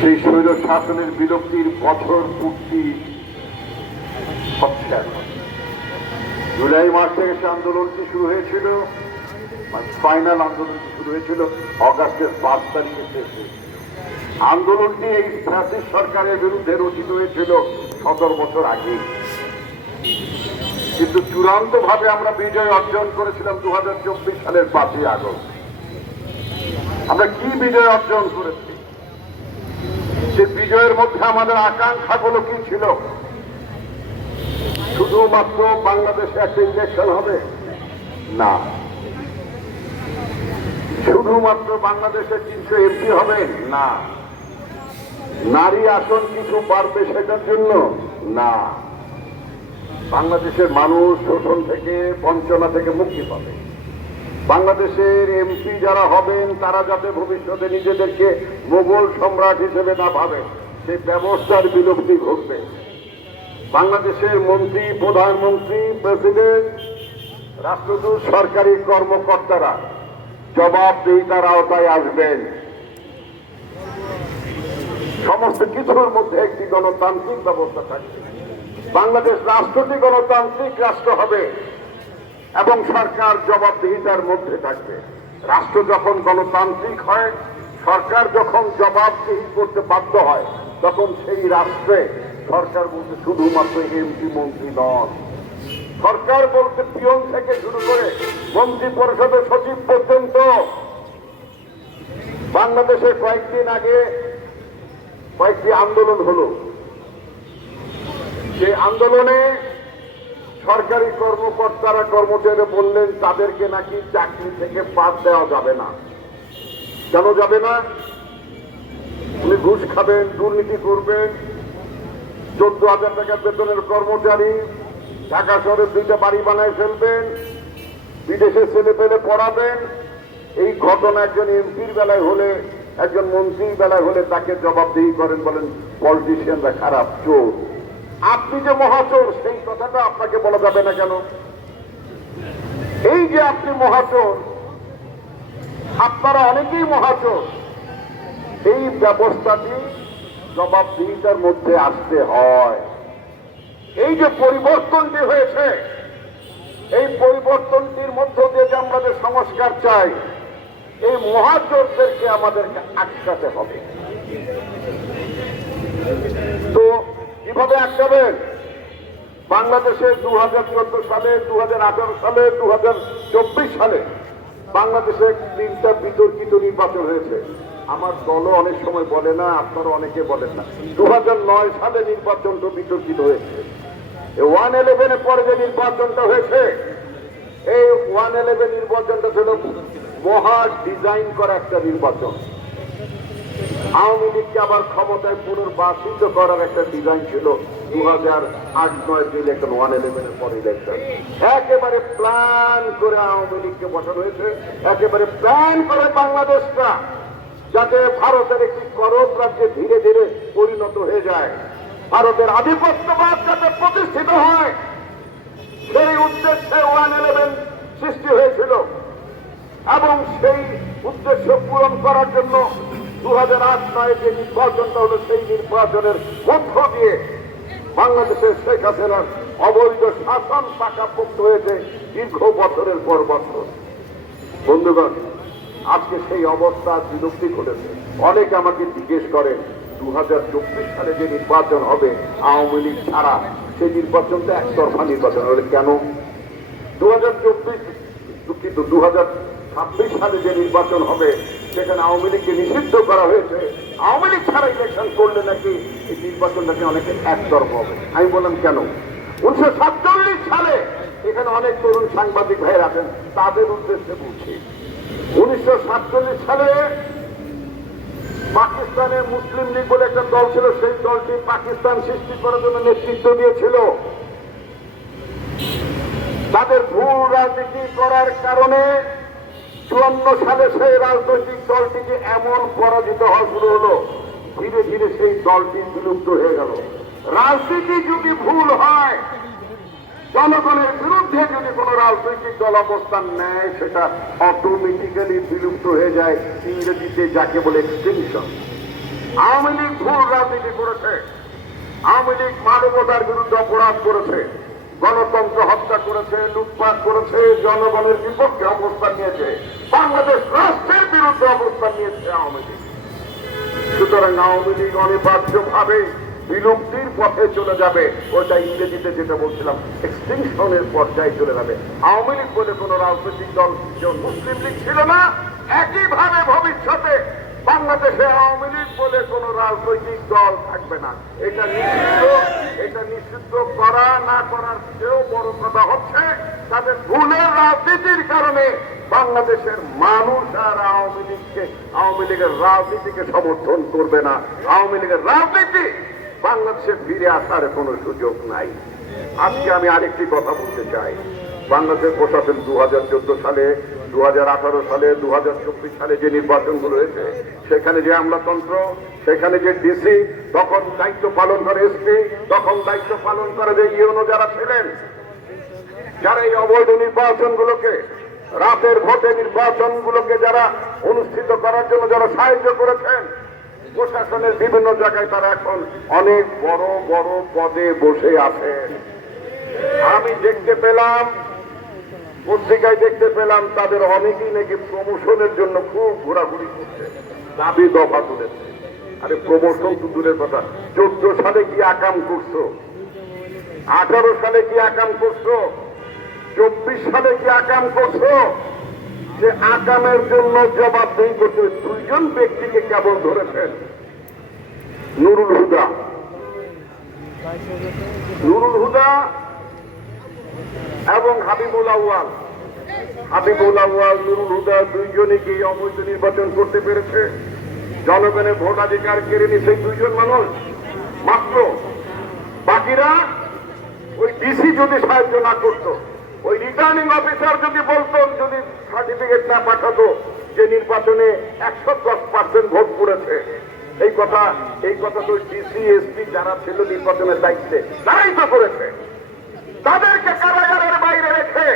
সেই স্বৈর শাসনের বিলুপ্তির বছর পূর্তি হচ্ছে এখন। জুলাই মাস থেকে সে আন্দোলনটি শুরু হয়েছিল, ফাইনাল আন্দোলনটি শুরু হয়েছিল অগাস্টের 5 তারিখে শেষ হয়েছিল। আন্দোলনটি এই ফ্যাসিস্ট সরকারের বিরুদ্ধে রচিত হয়েছিল 17 বছর আগে, কিন্তু চূড়ান্ত ভাবে আমরা বিজয় অর্জন করেছিলাম 2024 সালের 5ই আগস্ট। আমরা কি বিজয় অর্জন করেছি? সে বিজয়ের মধ্যে আমাদের আকাঙ্ক্ষাগুলো কি ছিল? শুধুমাত্র বাংলাদেশে একটা ইলেকশন হবে না, শুধুমাত্র বাংলাদেশে 300 এমপি হবে না, নারী আসন কিছু বাড়বে সেটার জন্য না, বাংলাদেশের মানুষ শোষণ থেকে বঞ্চনা থেকে মুক্তি পাবে, বাংলাদেশের এমপি যারা হবেন তারা যাতে ভবিষ্যতে নিজেদেরকে মোগল সম্রাট হিসেবে না ভাবে সেই ব্যবস্থার বিলুপ্তি ঘটবে, বাংলাদেশের মন্ত্রী, প্রধানমন্ত্রী, প্রেসিডেন্ট, রাষ্ট্রদূত, সরকারি কর্মকর্তারা জবাবদিহিতার আওতায় আসবেন। সমস্ত কিছুর মধ্যে একটি গণতান্ত্রিক ব্যবস্থা থাকবে। বাংলাদেশ রাষ্ট্রটি গণতান্ত্রিক রাষ্ট্র হবে এবং সরকার জবাবদিহিতার মধ্যে থাকবে। রাষ্ট্র যখন গণতান্ত্রিক হয়, সরকার যখন জবাবদিহি করতে বাধ্য হয়, তখন সেই রাষ্ট্রে সরকার বলতে শুধুমাত্র এমপি মন্ত্রী নন, সরকার বলতে পিয়ন থেকে শুরু করে মন্ত্রী পরিষদের সচিব পর্যন্ত। বাংলাদেশে কয়েকদিন আগে কয়েকটি আন্দোলন হলো, সেই আন্দোলনে সরকারি কর্মকর্তারা কর্মচারীরা বললেন তাদেরকে নাকি চাকরি থেকে বাদ দেওয়া যাবে না। কেন যাবে না? উনি ঘুষ খাবেন, দুর্নীতি করবেন, 14,000 টাকা বেতনের কর্মচারী, ঢাকা শহরে 2টা বাড়ি বানায় ফেলবেন, বিদেশে ছেলে পেলে পড়াবেন। এই ঘটনা একজন এমপির বেলায় হলে, একজন মন্ত্রীর বেলায় হলে তাকে জবাবদিহি করেন, বলেন পলিটিশিয়ানরা খারাপ, চোর। আপনি যে মহাচোর সেই কথাটা আপনাকে বলা যাবে না কেন? এই যে আপনি মহাচোর, আপনারা অনেকেই মহাচোর, এই ব্যবস্থাটি জবাবদিহিতার মধ্যে আসতে হয়। এই যে পরিবর্তনটি হয়েছে, এই পরিবর্তনটির মধ্য দিয়ে যে আমরা যে সংস্কার চাই, এই মহাচোরদেরকে আমাদেরকে আটকাতে হবে। তো কিভাবে আটকাবেন? বাংলাদেশে 2014 সালে, 2018 সালে, 2024 সালে বাংলাদেশে 3টা বিতর্কিত নির্বাচন হয়েছে। আমার দলও অনেক সময় বলে না, আপনারা অনেকে বলেন না। 2009 সালে নির্বাচনটা বিতর্কিত হয়েছে। 111 পরে যে নির্বাচনটা হয়েছে, এই 111 নির্বাচনটা ছিল মহা ডিজাইন করা একটা নির্বাচন। আওয়ামী লীগকে আবার ক্ষমতায় পুনর্বাসিত করার একটা ডিজাইন ছিল 2008-9 ইলেকশন, 111 পর ইলেকশন। একেবারে প্ল্যান করে আওয়ামী লীগকে বসানো হয়েছে, একেবারে প্ল্যান করে বাংলাদেশটা যাতে ভারতের একটি করদ রাজ্যে ধীরে ধীরে পরিণত হয়ে যায়, ভারতের আধিপত্যবাদ যাতে প্রতিষ্ঠিত হয়, সেই উদ্দেশ্যে 111 সৃষ্টি হয়েছিল। এবং সেই উদ্দেশ্য পূরণ করার জন্য 2008-9 যে নির্বাচনটা হলো, সেই নির্বাচনের মধ্য দিয়ে বাংলাদেশের শেখ হাসিনার অবৈধ শাসন পাকাপোক্ত হয়েছে দীর্ঘ বছরের পর বছর। বন্ধুগণ, আজকে সেই অবস্থা বিলুপ্তি ঘটেছে। অনেকে আমাকে জিজ্ঞেস করেন 2024 সালে যে নির্বাচন হবে আওয়ামী লীগ ছাড়া, সেই নির্বাচনটা একতরফা নির্বাচন হবে কেন? 2026 সালে যে নির্বাচন হবে সেখানে আওয়ামী লীগকে নিষিদ্ধ করা হয়েছে। আওয়ামী লীগ ছাড়া ইলেকশন করলে নাকি এই নির্বাচনটাকে অনেকে একতরফা হবে। আমি বললাম কেন? 1947 সালে এখানে অনেক তরুণ সাংবাদিক ভাইয়ের আছেন, তাদের উদ্দেশ্যে বলছি। 1947 সালে পাকিস্তানে মুসলিম লীগ বলে একটা দল ছিল, সেই দলটি পাকিস্তান সৃষ্টি করার জন্য নেতৃত্ব দিয়েছিল। তাদের ভুল রাজনীতি করার কারণে 54 সালে সেই রাজনৈতিক দলটিকে এমন পরাজিত হওয়া শুরু হলো, ধীরে ধীরে সেই দলটি বিলুপ্ত হয়ে গেল। রাজনীতি যদি ভুল হয়, জনগণের বিরুদ্ধে যদি কোন রাজনৈতিক দল অবস্থান নেয়, সেটা অটোমেটিক্যালি বিলুপ্ত হয়ে যায়। ইংরেজিতে যাকে বলে এক্সটিংশন। আওয়ামী লীগ ভুল রাজনীতি করেছে, আওয়ামী লীগ মানবতার বিরুদ্ধে অপরাধ করেছে, গণতন্ত্র হত্যা করেছে, লুটপাট করেছে, জনগণের বিপক্ষে অবস্থান নিয়েছে, বাংলাদেশ রাষ্ট্রের বিরুদ্ধে অবস্থান নিয়েছে আওয়ামী লীগ। সুতরাং আওয়ামী লীগ অনিবার্য ভাবে বিলুপ্তির পথে চলে যাবে। ওটা ইংরেজিতে যেটা বলছিলাম, এক্সটিংশনের পর্যায়ে চলে যাবে। আওয়ামী লীগ বলে কোন রাজনৈতিক দল যেমন মুসলিম লীগ ছিল না, একইভাবে ভবিষ্যতে বাংলাদেশে আওয়ামী লীগ বলে কোন রাজনৈতিক দল থাকবে না। এটা নিষিদ্ধ করা না করার চেয়েও বড় কথা হচ্ছে তাদের ভুলের রাজনীতির কারণে বাংলাদেশের মানুষ আর আওয়ামী লীগের রাজনীতিকে সমর্থন করবে না। আওয়ামী লীগের রাজনীতি বাংলাদেশে ফিরে আসার কোনো সুযোগ নাই। আজকে আমি আরেকটি কথা বলতে চাই। বাংলাদেশের প্রশাসন 2014 সালে, 2018 সালে, 2024 সালে যে নির্বাচনগুলো হয়েছে, সেখানে যে আমলাতন্ত্র, সেখানে যে ডিসি তখন দায়িত্ব পালন করে, এসপি তখন দায়িত্ব পালন করে যে ইউনো যারা ছিলেন, যারা এই অবৈধ নির্বাচনগুলোকে, রাতের ভোটে নির্বাচনগুলোকে যারা অনুষ্ঠিত করার জন্য যারা সাহায্য করেছেন, প্রশাসনের বিভিন্ন জায়গায় তারা এখন অনেক বড় বড় পদে বসে আছেন। আমি দেখতে পেলাম, পত্রিকায় দেখতে পেলাম তাদের অনেকেই নাকি প্রমোশনের জন্য খুব ঘোরাঘুরি করছে, দাবি দফা তুলেছে। আরে প্রমোশন তো দূরের কথা, 14 সালে কি আকাম করছো, 18 সালে কি আকাম করছো, 24 সালে কি আকাম করছো? যে আকামের জন্য জবাবদেহি করতে দুইজন ব্যক্তিকে কেবল ধরেছেন, নুরুল হুদা এবং হাবিবুল আউয়াল। নুরুল হুদা দুইজনই কি অবৈধ নির্বাচন করতে পেরেছে? জনগণের ভোটাধিকার কেড়ে নিছে দুইজন মানুষ মাত্র। বাকিরা ওই ডিসি যদি সাহায্য না করতো, ওই রিটার্নিং অফিসার যদি বলতো, যদি সার্টিফিকেট না পাঠাতো যে নির্বাচনে 110% ভোট পড়েছে, এই কথা তো ডিসি এসপি যারা ছিল নির্বাচনের দায়িত্বে তারাই তো করেছে। তাদেরকে কারাগারের বাইরে রেখে,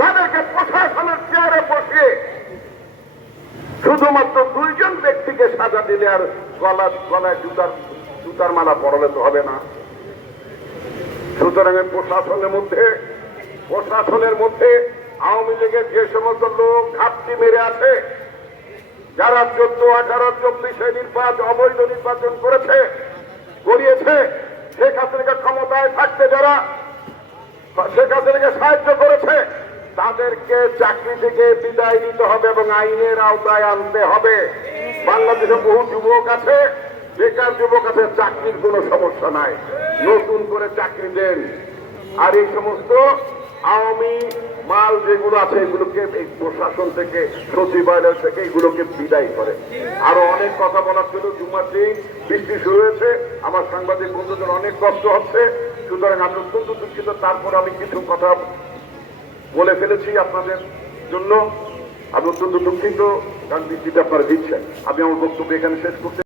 তাদেরকে প্রশাসনের চেয়ারে বসিয়ে শুধুমাত্র দুইজন ব্যক্তিকে সাজা দিলে আর গলায় জুতার মালা পরালে তো হবে না। সুতরাং প্রশাসনের মধ্যে আওয়ামী লীগের যে সমস্ত লোক ঘাপটি মেরে আছে, যারা 14, 18, 24 অবৈধ নির্বাচন করিয়েছে, শেখ হাসিনাকে ক্ষমতায় থাকতে যারা শেখ হাসিনাকে সাহায্য করেছে, তাদেরকে চাকরি থেকে বিদায় দিতে হবে এবং আইনের আওতায় আনতে হবে। বাংলাদেশে বহু যুবক আছে, বেকার যুবক আছে, চাকরির কোনো সমস্যা নাই, নতুন করে চাকরি দেন। আর এই সমস্ত আওয়ামী মাল যেগুলো আছে এগুলোকে এই প্রশাসন থেকে, সচিবালয় থেকে এগুলোকে বিদায় করে। আরো অনেক কথা বলার ছিল। জুমার দিন বৃষ্টি শুরু হয়েছে, আমার সাংবাদিক বন্ধুদের অনেক কষ্ট হচ্ছে। সুতরাং আমি অত্যন্ত দুঃখিত, তারপর আমি কিছু কথা বলে ফেলেছি আপনাদের জন্য। আমি অত্যন্ত দুঃখিত, কারণ বৃষ্টিটা আপনারা দিচ্ছেন। আমি আমার বক্তব্য এখানে শেষ করতে